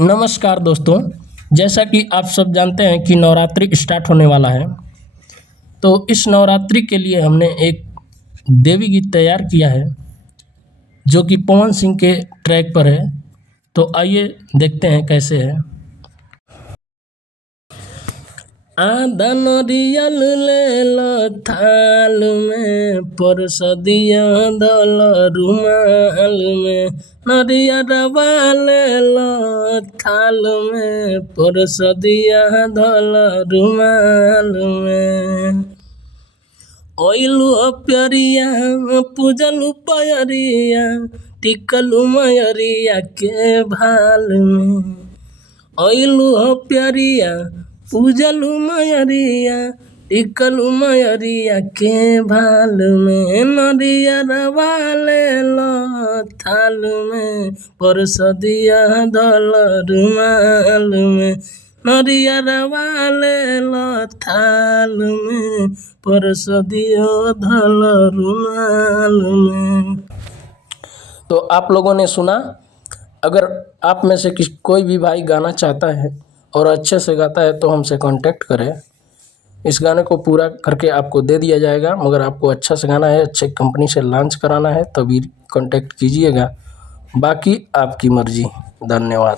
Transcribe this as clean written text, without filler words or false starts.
नमस्कार दोस्तों, जैसा कि आप सब जानते हैं कि नवरात्रि स्टार्ट होने वाला है। तो इस नवरात्रि के लिए हमने एक देवी गीत तैयार किया है जो कि पवन सिंह के ट्रैक पर है। तो आइए देखते हैं कैसे है। आधा नरियल ले लो थाल में, परसदिया दल रुमाल में। नरियरवा ले लो थाल में, परसदिया दल रुमाल में। ओइलू प्यारिया पूजलू पयरिया, टिकलू मयरिया के भाल में। ओइलू प्यारिया पूजलू मयरिया, टिकलू मयरिया के भाल में। नरियरवा ले लो थाल में, परसदिया दल रुमाल में। नरियरवा ले लो थाल में, परसदिया दल रुमाल में। तो आप लोगों ने सुना। अगर आप में से कोई भी भाई गाना चाहता है और अच्छे से गाता है तो हमसे कांटेक्ट करें। इस गाने को पूरा करके आपको दे दिया जाएगा, मगर आपको अच्छा से गाना है, अच्छे कंपनी से लॉन्च कराना है तभी कांटेक्ट कीजिएगा। बाकी आपकी मर्जी। धन्यवाद।